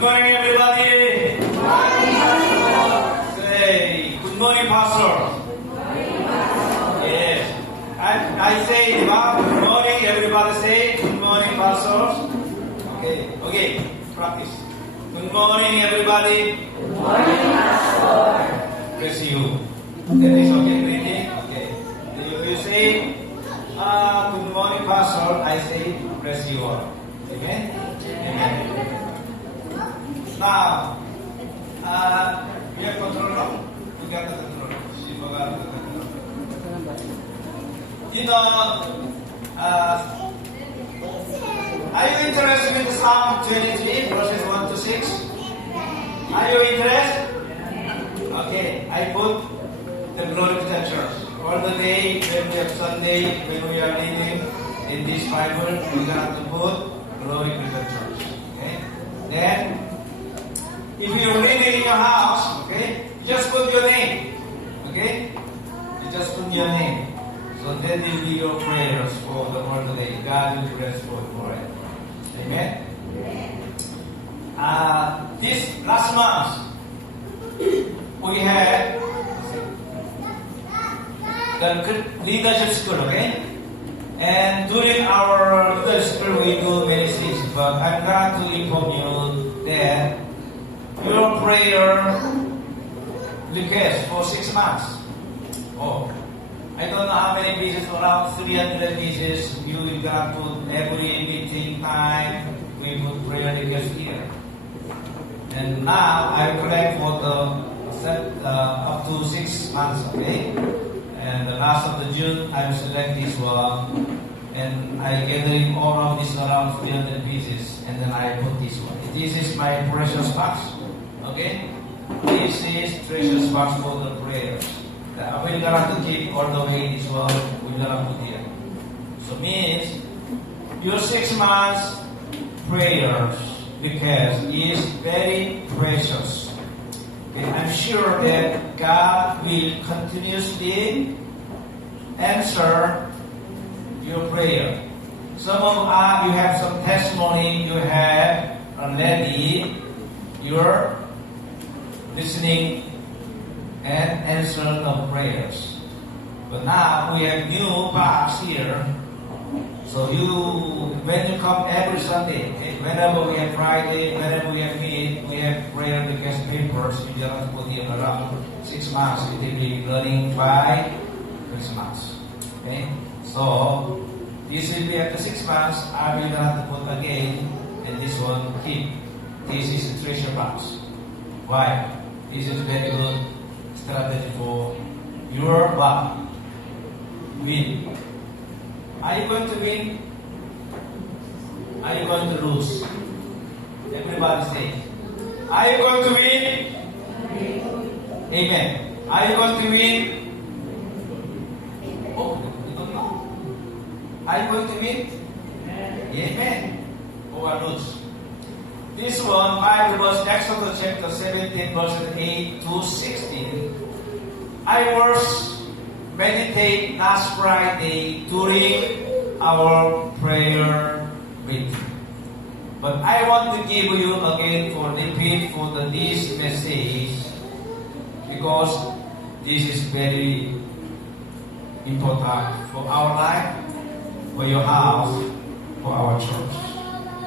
Good morning, everybody. Good morning, Pastor. Say, good morning, Pastor. Good morning, Pastor. Yes. I say, good morning, everybody say, good morning, Pastor. Okay, practice. Good morning, everybody. Good morning, Pastor. Bless you. That is okay, breathing? Okay. If you say, good morning, Pastor, I say, bless you all. Amen? Amen. Now, we have control now. We got the control. She forgot the control. You know, are you interested in Psalm 23, verses 1 to 6? Are you interested? Okay, I put the glory to the church. All the day, when we have Sunday, when we are reading in this Bible, we got to put glory to the church. Okay? Then, if you're reading in your house, okay, you just put your name. Okay? You just put your name. So then will be your prayers for the whole day. God will bless for it. Amen? This last month, we had the leadership school, okay? And during our leadership school, we do many things. But I'm glad to inform you that your prayer request for 6 months. Oh, I don't know how many pieces, around 300 pieces. You will got to every meeting time. We put prayer request here. And now I collect for the up to 6 months, okay? And the last of the June, I will select this one. And I gathering all of this around 300 pieces. And then I put this one. This is my precious box. Okay? This is treasure box for the prayers. We're going to keep all the way this one. We're going to put here. So means your 6 months prayers because is very precious. Okay? I'm sure that God will continuously answer your prayer. Some of you have some testimony. You have already your listening and answer of prayers. But now we have new box here. So when you come every Sunday, okay, whenever we have Friday, whenever we have meet, we have prayer request papers. We just put it around 6 months. It will be running by Christmas. Okay, so this will be after 6 months. I will have to put again, and this one keep. This is the treasure box. Why? This is very good strategy for your win. Are you going to win? Are you going to lose? Everybody say, are you going to win? Amen. Are you going to win? Oh, you don't know. Are you going to win? Amen. Or lose? This one, Bible verse, Exodus chapter 17, verses 8 to 16. I was meditate last Friday during our prayer meeting. But I want to give you again for repeat for this message because this is very important for our life, for your house, for our church,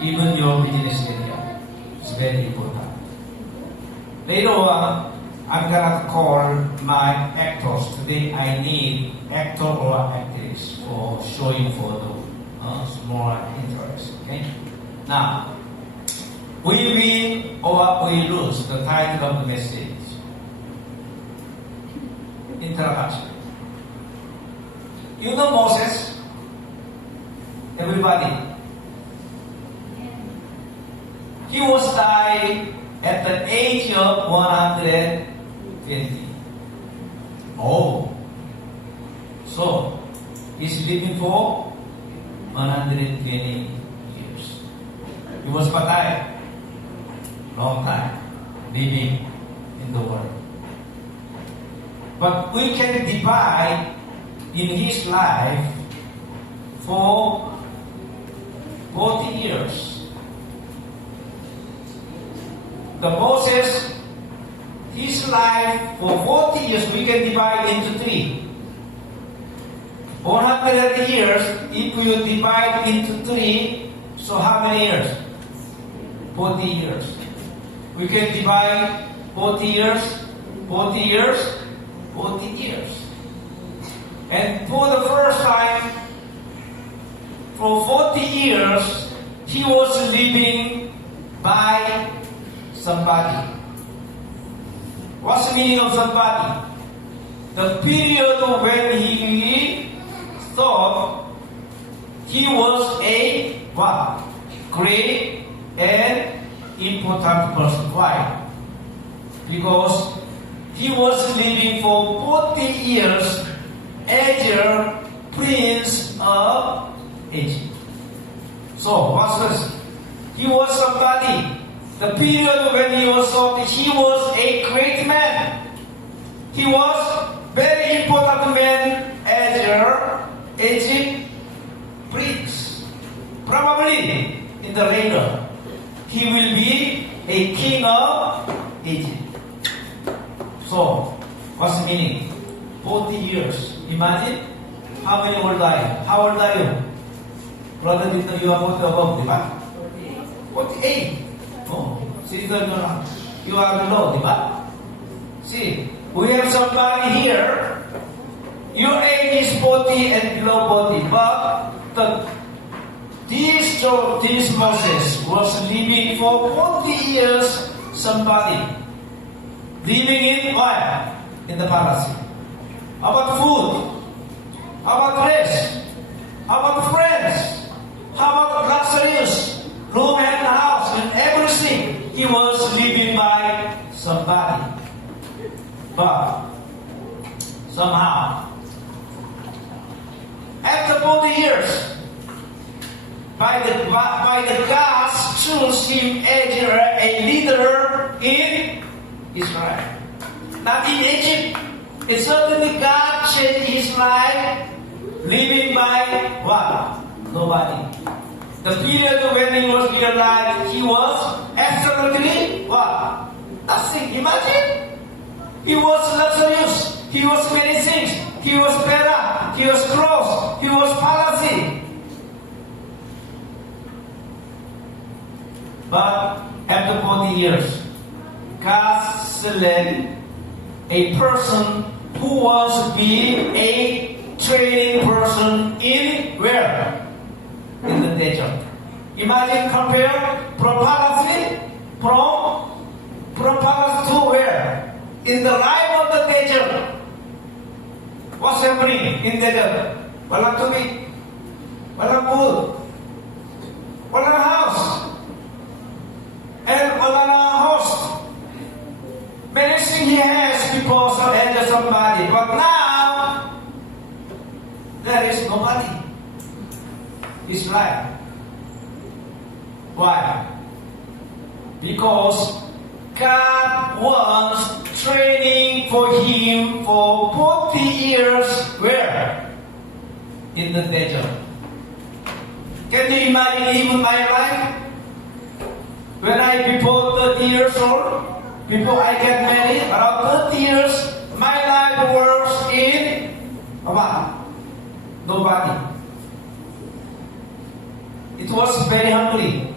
even your business area. It's very important. Later on, I'm gonna call my actors. Today I need actor or actress for showing for the small interest. Okay? Now, we win or we lose the title of the message. Introduction. You know Moses? Everybody. He was died at the age of 120. Oh. So, he's living for 120 years. He was patay. Long time. Living in the world. But we can divide in his life for 40 years. the Moses, his life for 40 years, we can divide into three. 100 years, if you divide into three, so how many years? 40 years. We can divide 40 years, 40 years, 40 years. And for the first time, for 40 years, he was living by somebody. What's the meaning of somebody? The period when he thought he was a what? Great and important person. Why? Because he was living for 40 years as a prince of Egypt. So, what's this? He was somebody. The period when he was thought he was a great man. He was very important man as a Egypt prince. Probably in the later, he will be a king of Egypt. So, what's the meaning? 40 years. Imagine how many old are you? How old are you? Brother, you are 40 above, di ba? 48. Oh, sister, you are below, di ba? See, we have somebody here. Your age is 40 and below 40, but this Moses was living for 40 years. Somebody living in what? In the palace. How about food? How about rest? How about friends? How about luxurious room and house and everything? He was living by somebody. But somehow, after 40 years, by the gods choose him as a leader in Israel. Not in Egypt. It's certainly God changed his life, living by what? Nobody. The period when he was realized, he was absolutely what? Nothing. Imagine. He was luxurious. He was many things. He was better. He was close. He was policy. But after 40 years, God selected a person who was to be a training person in where? In the desert. Imagine compare from palace to where? In the life of the desert. What's happening in the desert? Walang tubig, walang food, walang house, and walang host. Many things he has because of somebody, but now there is nobody. His life. Why? Because God was training for him for 40 years. Where? In the desert. Can you imagine even my life? When I before 30 years old, before I get married, around 30 years, my life was in nobody. It was very hungry.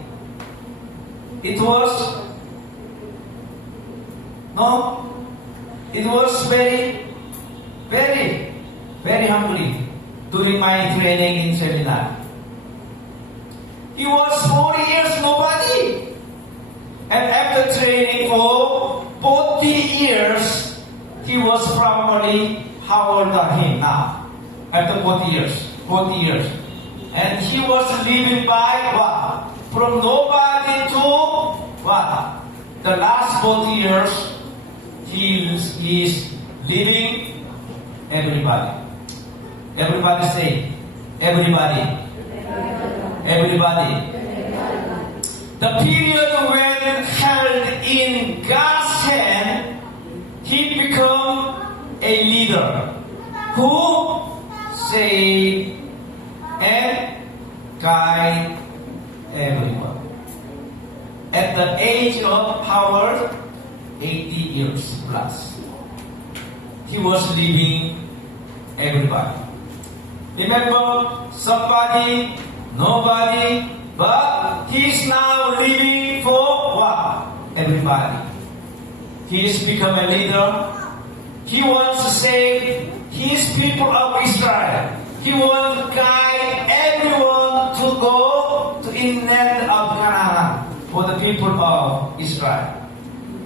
It was very, very, very hungry during my training in seminar. He was 40 years nobody. And after training for 40 years, he was probably, how old are him now? After 40 years. 40 years. And he was living by what? From nobody to what? The last 40 years, he is living everybody. Everybody say, everybody. Everybody. The period when held in God's hand, he become a leader who say and guide everyone. at the age of power, 80 years plus. He was leaving everybody. Remember, somebody, nobody, but he's now living for what? Everybody. He's become a leader. He wants to save his people of Israel. He wants to guide everyone to go to inland of Canaan for the people of Israel.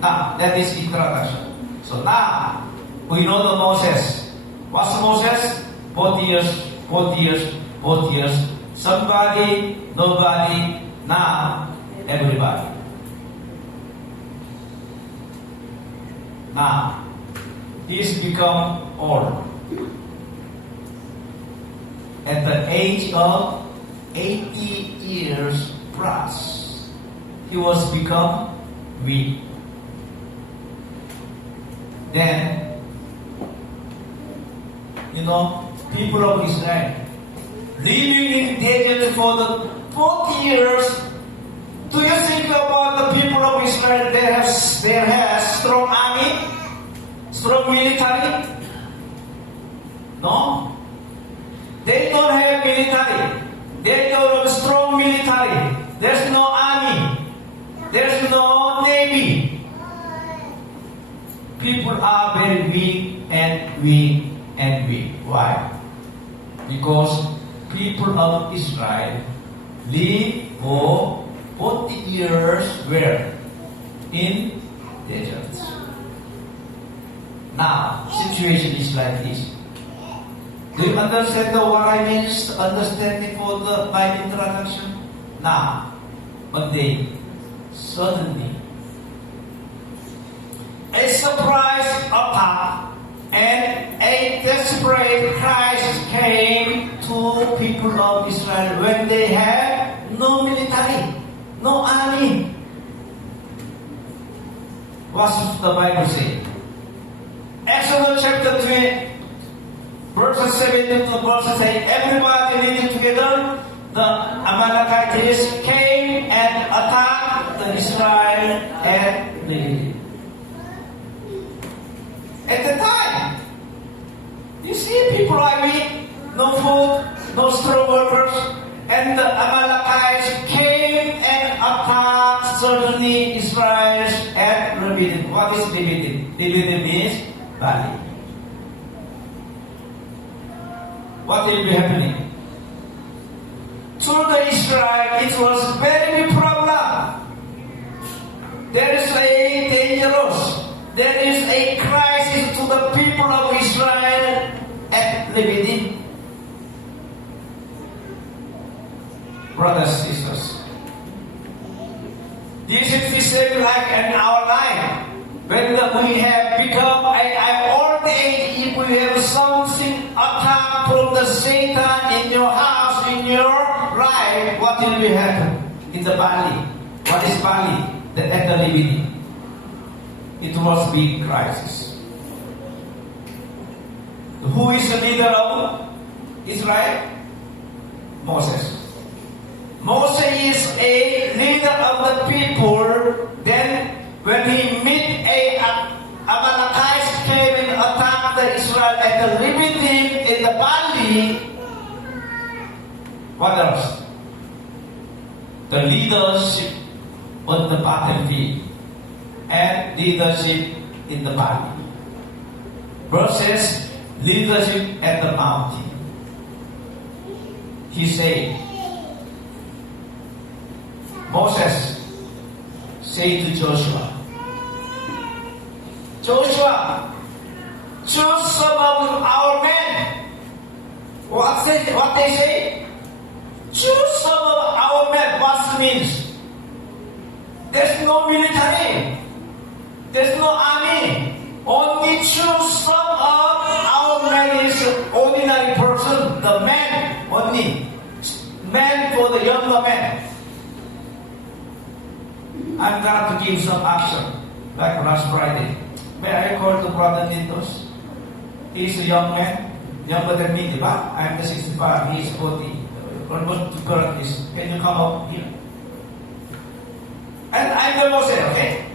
Now, that is introduction. So now, we know the Moses. What's Moses? 40 years, 40 years, 40 years. Somebody, nobody, now, everybody. Now, he's become old. At the age of 80 years plus, he was become weak. Then, people of Israel, living in desert for the 40 years, do you think about the people of Israel? They have strong army, strong military? No. They don't have military. They don't have strong military. There's no army. There's no navy. People are very weak and weak and weak. Why? Because people of Israel live for 40 years where? In deserts. Now, situation is like this. Do you understand what I mean? Understanding for my introduction? Now, one day, suddenly, a surprise attack and a desperate crisis came to people of Israel when they had no military, no army. What does the Bible say? Exodus chapter 3, verses 17 to verses 8. Everybody reading together. The Amalekites came and attacked the Israel and the At the time, you see people are weak, no food, no strong workers, and the Amalekites came and attacked certainly Israel and Lebanon. What is Lebanon? Lebanon means valley. What will be happening? To the Israel, it was very big problem. There is a dangerous. There is a crisis to the people of Israel at Lebanon. Brothers and sisters, this is the same like in our life. When we have become an old age, if we have something attack from the Satan in your house, in your life, what will be happen? In the valley. What is valley? At the Lebanon. It was big crisis. Who is the leader of Israel? Moses. Moses is a leader of the people. Then when he meet a Amalekites came and attacked the Israel at the Lebanon in the valley, what else? The leadership on the battlefield and leadership in the valley versus leadership at the mountain. He said, Moses said to Joshua, Joshua, choose some of our men. What they say? Choose some of our men. What means? There's no military. There's no army. Only choose some of our men is ordinary person. The man only. Man for the younger man. I'm going to give some action. Like last Friday. May I call to Brother Lindos? He's a young man. Younger than me, diba? I'm the 65. He's 40. Almost to correct this. Can you come up here? And I'm the Moses, okay?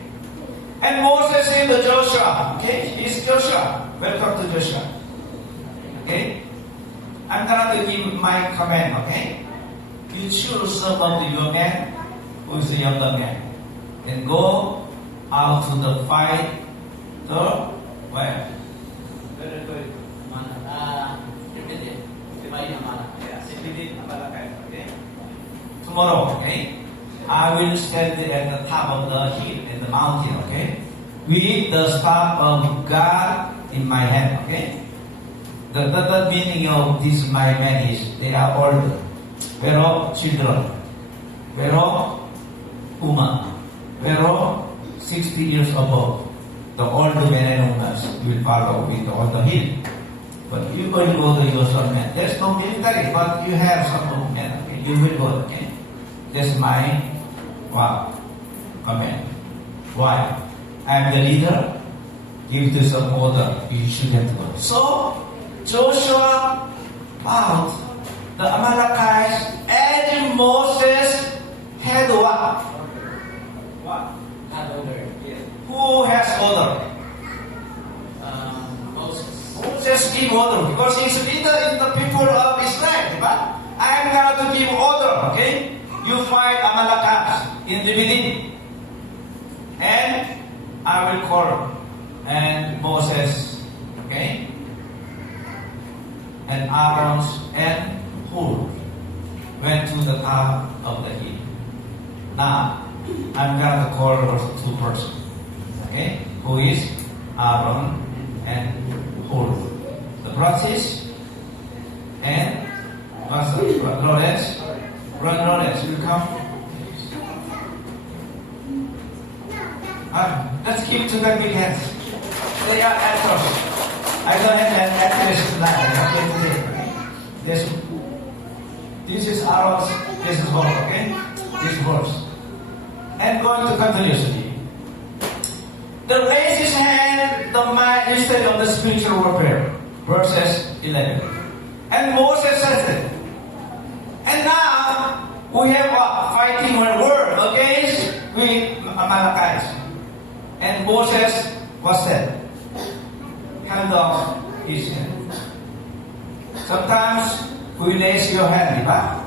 And Moses is the Joshua, okay? He's Joshua. Welcome to Joshua. Okay? I'm going to give my command, okay? You choose some of your men who is a younger man and go out to the fight the where? Okay? Tomorrow, okay? I will stand at the top of the hill, in the mountain, okay? With the staff of God in my hand, okay? The meaning of this my men is they are older. Pero children. Pero woman. Pero 60 years above. The older men and women will follow with all the hill. But you will go to your son men. There's no military, but you have some men, okay? You will go, okay? That's my command. Why? I'm the leader. Give to some order. You shouldn't go. So, Joshua fought the Amalekites, and Moses had what? What? Had order. Yes. Who has order? Moses. Moses give order because he's leader in the people of Israel. But I'm going to give order, okay? You fight Amalekites in the beginning. And I will call and Moses, okay? And Aaron and Hur went to the top of the hill. Now, I'm going to call two persons, okay? Who is Aaron and Hur. The brothers and Lawrence. Brother Lawrence, will you come? Let's give to them big hands. They are actors. I don't have an actress tonight. Okay, today. This is ours. This is horse. Okay, this is horse. And going to continuously. The raise his hand, the man instead of the spiritual warfare. Verses 11. And Moses said it. And now we have a fighting war against with Amalekites. And Moses was said, hand off his hand. Sometimes we raise your hand, diba?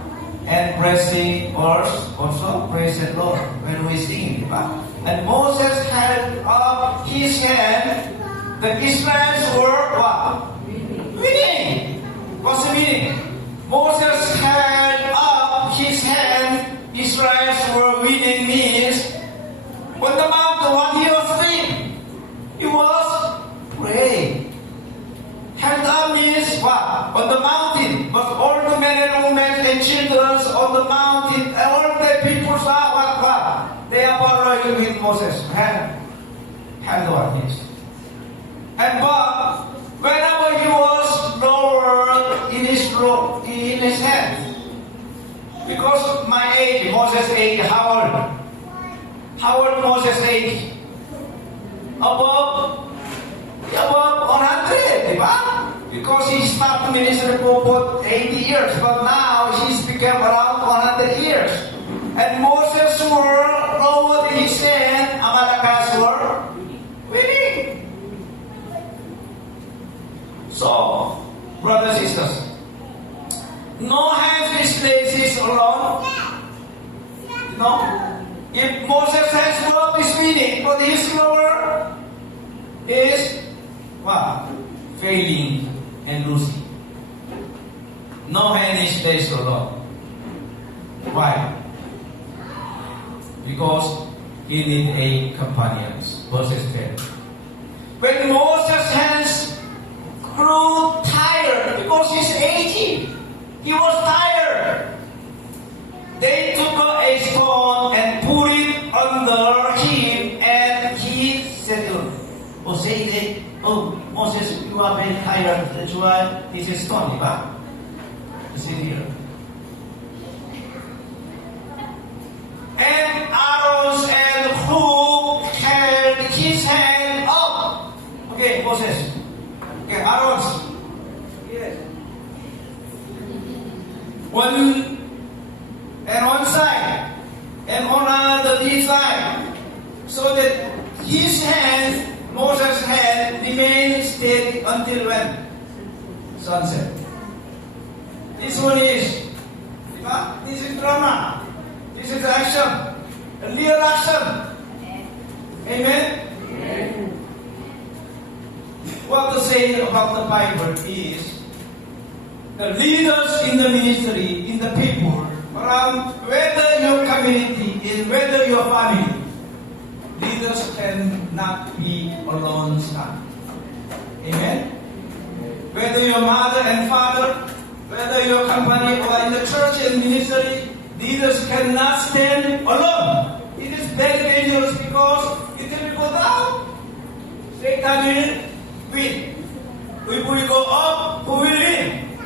And praising also praise the Lord when we sing, diba? And Moses held up his hand. The Israelites were what? Winning. What's the meaning? Moses held up his hand. Israelites were winning means on the mountain what he was doing? He was praying. Held up means what? On the mountain. But all the men and women and children on the mountain, and all the people saw what? They are following with Moses. Hand on his. And but whenever he was lowered in his hand, because my age, Moses' age, how old? How old Moses' age? Above 100, right? Because he started ministry for about 80 years, but now he's become around 100 years. And Moses were lowered in his hand, Amalekites were winning. So, brothers and sisters, no hands displaces alone. No. If Moses has brought this winning, but his lower is what? Failing and losing. No hand is placed alone. Why? Because he need a companion. Verses 10. When Moses' hands grew tired because he's aging, he was tired. They took a stone and put it under him, and he said, Moses, you are very tired. That's why this is stone, right? You see here. And Aaron and Hur held his hand up. Okay, Moses. Okay, Aaron. Yes. One side, and on the this side. so that his hand, Moses' hand, remained steady until when? Sunset. This one is, this is drama. This is action. A real action. Amen? What to say about the Bible is, the leaders in the ministry, in the people, around whether your community, in whether your family, leaders cannot be alone stand. Amen? Whether your mother and father, whether your company or in the church and ministry, leaders cannot stand alone. It is very dangerous because it will go down. Satan will win. If we go up, who will win?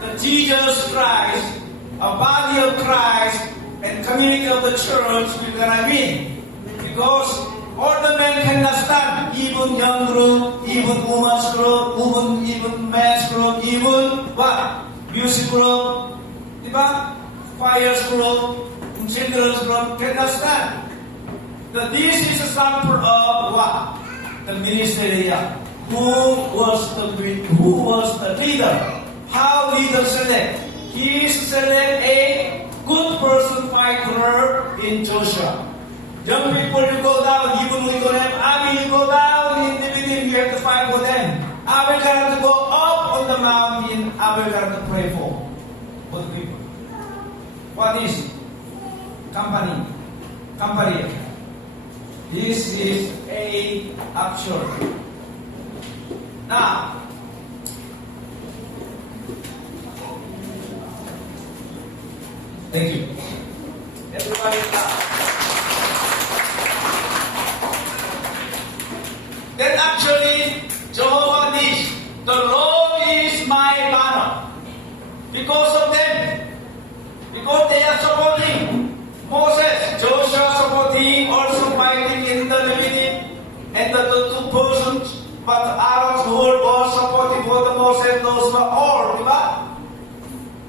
The Jesus Christ, a body of Christ, and community of the church will gonna win. Because all the men cannot stand, even young group, even women's group, even men's group, even what? Music group, diba? Fires group, children's group cannot stand. This is a sample of what? The ministry. Who was the leader? How leader select? He select a good person fighter in Joshua. Young people, you go down, even we don't have army, you go down in the beginning, you have to fight for them. I will going to go up on the mountain, I will going to pray for the people. What is company? Company. This is a actual. Now, thank you. Everybody clap. Then actually, Jehovah is, the Lord is my banner. Because of them. Because they are supporting Moses, Joshua supporting, also fighting in the Leviticus, and the two persons, but Aaron's whole was supporting for the Moses, those were all, diba?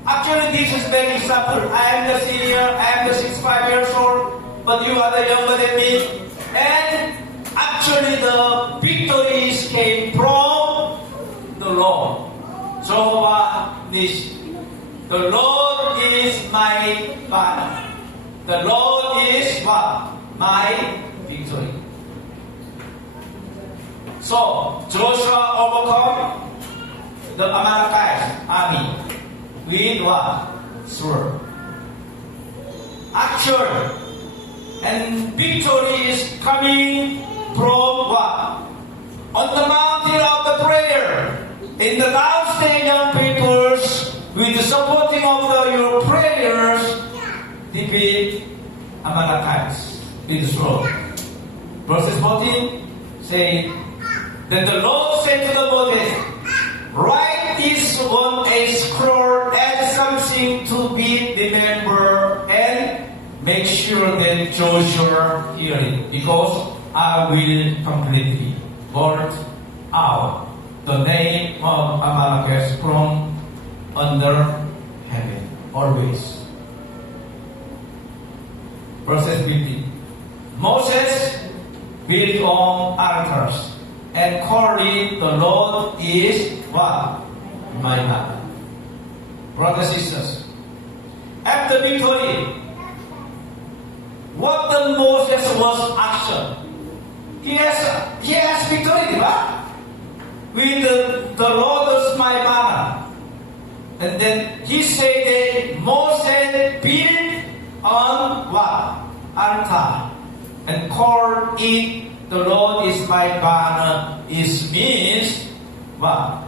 Actually, this is very example. I am the senior, I am the 65 years old, but you are the younger than me. And actually, the victories came from the Lord. Jehovah Nissi. The Lord is my banner. The Lord is what? My victory. So, Joshua overcome the Amalekite army with what? Sword. Actual. And victory is coming from what? On the mountain of the prayer. In the last day, young peoples, with the supporting of your prayers, defeat Amalekites with the sword. Verses 14 say, then the Lord said to the Moses, write this on a scroll as something to be remembered and make sure that Joshua hear it, because I will completely blot out the name of Amalekite from under heaven, always. Verses 15. Moses built on altars and called it, the Lord is what? My God. Brothers and sisters, after victory, what the Moses was action? He has victory, right? With the Lord is my banner. And then he said that Moses built on what? Altar. And called it, the Lord is my banner. It means what?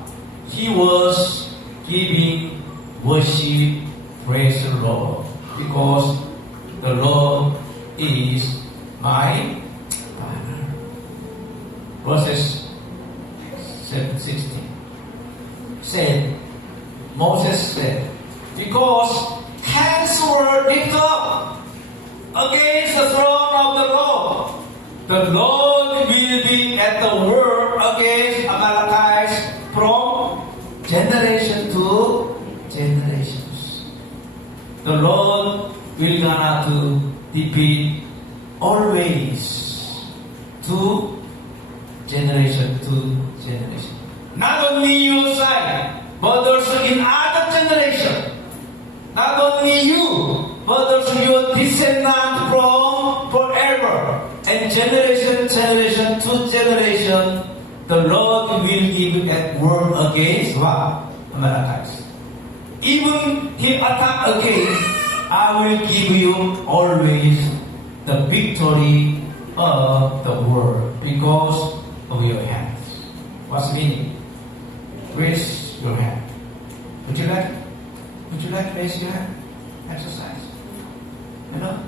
He was giving worship, praise the Lord. Because the Lord is my banner. Verses 16 said, Moses said, because hands were lifted up against the throne of the Lord will be at the work against Amalekites from generation to generations. The Lord will gonna to defeat always generation to generation. Not only your side, but also in other generation. Not only you, but also your descendant from forever. And generation to generation, the Lord will give that word against what? Amalekites. Even he attack again, I will give you always the victory of the world because of your hands. What's the meaning? Raise your hand. Would you like to raise your hand? Exercise. You know?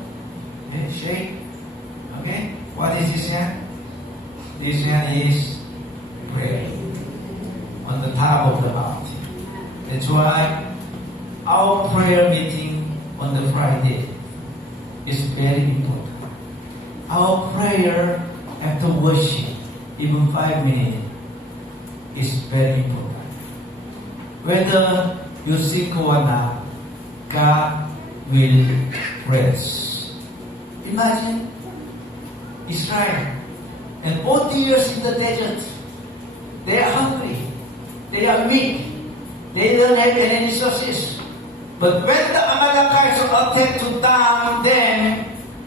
Okay, shake. Okay? What is this hand? This hand is prayer. On the top of the mountain. That's why our prayer meeting on the Friday is very important. Our prayer after worship, even 5 minutes, is very important. Whether you sick or not, God will rest. Imagine Israel and 40 years in the desert. They are hungry. They are weak. They don't have any resources. But when the Amalekites attacked to down them,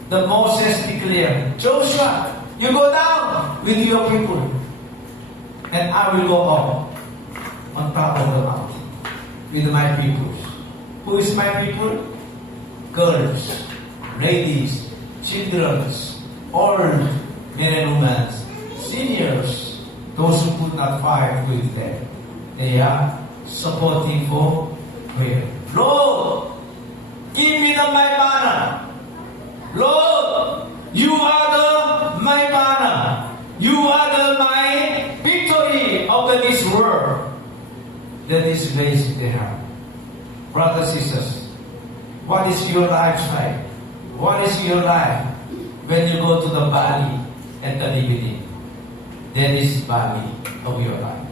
the Moses declared, Joshua, you go down with your people, and I will go up on top of the mountain with my people. Who is my people? Girls, ladies, children, old men and women, seniors, those who could not fight with them. They are supporting for prayer. Lord, give me my banner. Lord, you are my banner. You are my victory over this world. That is raised there. Brothers and sisters, what is your lifestyle? What is your life when you go to the valley at the beginning? That is valley of your life.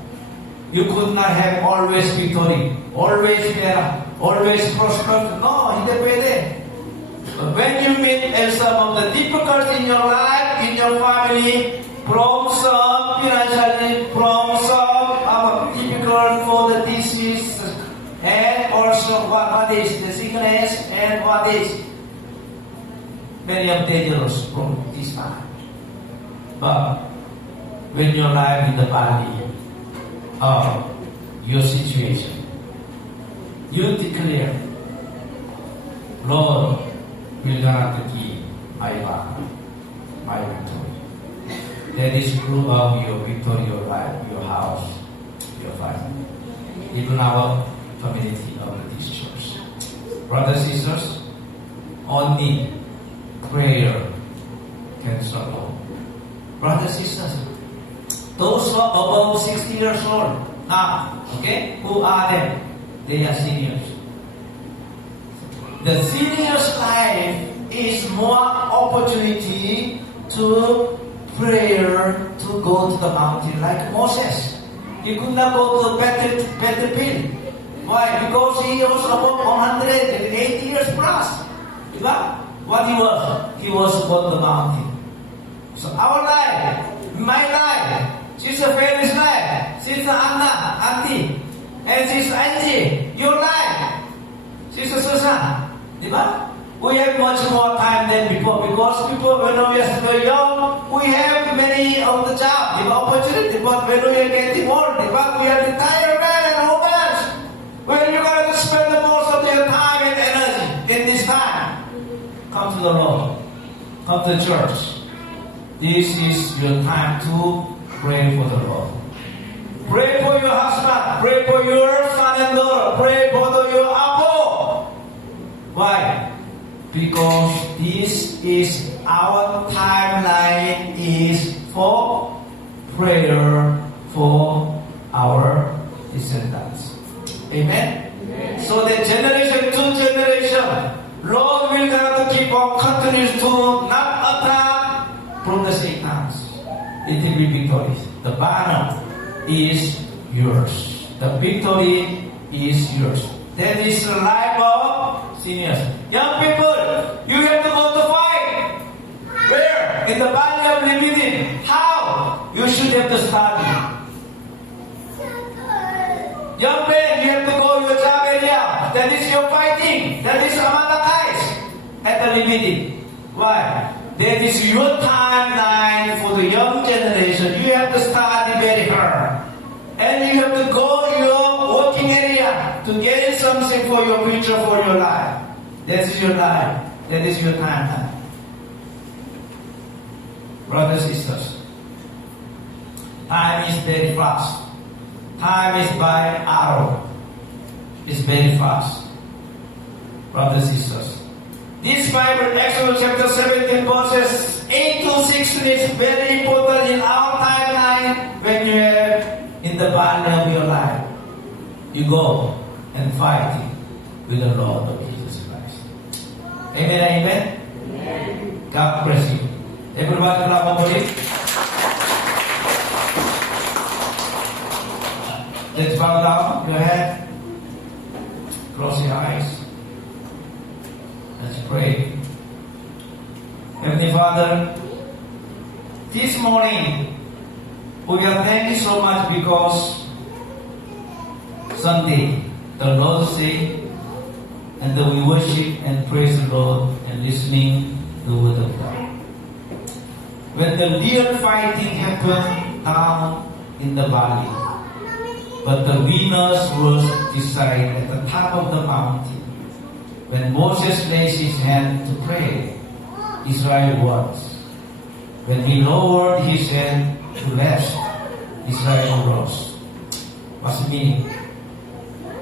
You could not have always victory, always better, always prosper. No, hindi pwede. But when you meet some of the difficulties in your life, in your family, from some financially, from some difficult for the disease, and also what is the sickness, and what is very dangerous from this time. But when your life in the valley of your situation, you declare, Lord, will guarantee my life, my victory. That is proof of your victory, your life, your house, your family, even our community of this church. Brothers and sisters, only prayer can solve. Brothers and sisters, those who are above 60 years old, okay, who are them? They are seniors. The seniors' life is more opportunity to prayer to go to the mountain like Moses. He could not go to the battlefield. Why? Because he was above 180 years plus. What he was? He was above the mountain. So our life, my life, Sister Feli's life, Sister Anna, Auntie, and Sister Angie, your life, Sister Susan, we have much more time than before because people, when we are still young, we have many of the job, the opportunity, but when we are getting old, we are retired and old, when you got to spend the most of your time and energy in this time, come to the Lord, come to the church. This is your time to pray for the Lord. Pray for your husband. Pray for your son and daughter. Pray for your apple. Why? Because this is our timeline is for prayer for our descendants. Amen? Amen. So that generation to generation, Lord will have to keep on continues to not attack from the Satans. It will be victorious. The banner is yours. The victory is yours. That is the life of seniors. Young people, you have to go to fight. Where? In the valley of Lebanon. How? You should have the study. Young men, you have to go to your job area. That is your fighting. That is Amalekites at the limited. Why? That is your timeline for the young generation. You have to study very hard. And you have to go to your working area to gain something for your future, for your life. That is your life. That is your timeline. Brothers and sisters, time is very fast. Time is by arrow. It's very fast. Brothers and sisters, this Bible, Exodus chapter 17, verses 8 to 16 is very important in our timeline when you are in the valley of your life. You go and fight with the Lord of Jesus Christ. Amen, amen? Amen. God bless you. Everybody clap for it. Let's bow down your head. Close your eyes. Let's pray. Heavenly Father, this morning we are thanking you so much because Sunday, the Lord's Day, and then we worship and praise the Lord and listening to the Word of God. When the real fighting happened down in the valley, but the winners was decided at the top of the mountain. When Moses raised his hand to pray, Israel won. When he lowered his hand to rest, Israel rose. What's the meaning?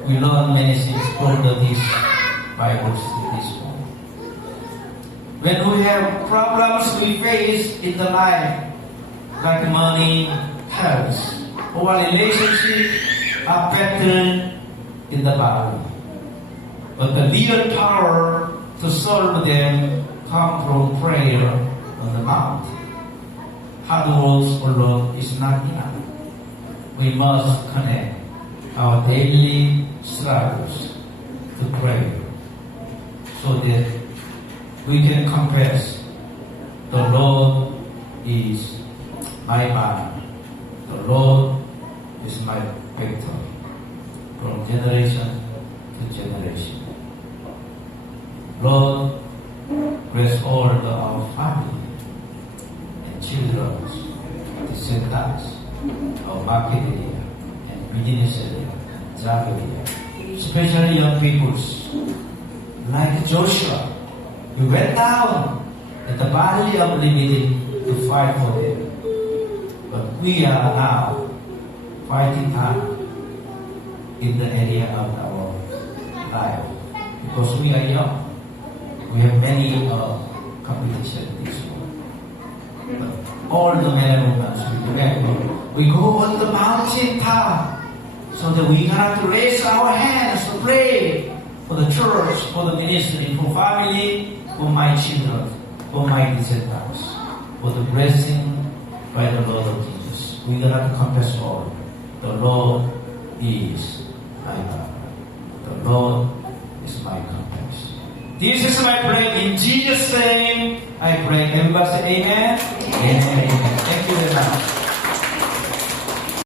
We learn many things from these Bibles this morning. When we have problems we face in the life, like money, health, or relationship, are battled in the valley. But the real power to solve them come from prayer on the mountain. Hard works alone is not enough. We must connect our daily struggles to prayer so that we can confess the Lord is my banner. The Lord is my victory from generation to generation. Lord, bless all our family and children, descendants, our market area and business area, job area, especially young peoples like Joshua. We went down at the valley of limited to fight for them. But we are now fighting hard in the area of our life because we are young. We have many competition this world. But all the men and women, we go on the mountain top so that we have to raise our hands to pray for the church, for the ministry, for family, for my children, for my descendants, for the blessing by the Lord of Jesus. We have to confess all. The Lord is my God. The Lord is my compass. This is my prayer. In Jesus' name, I pray. Everybody say amen? Amen. Amen. Thank you very much.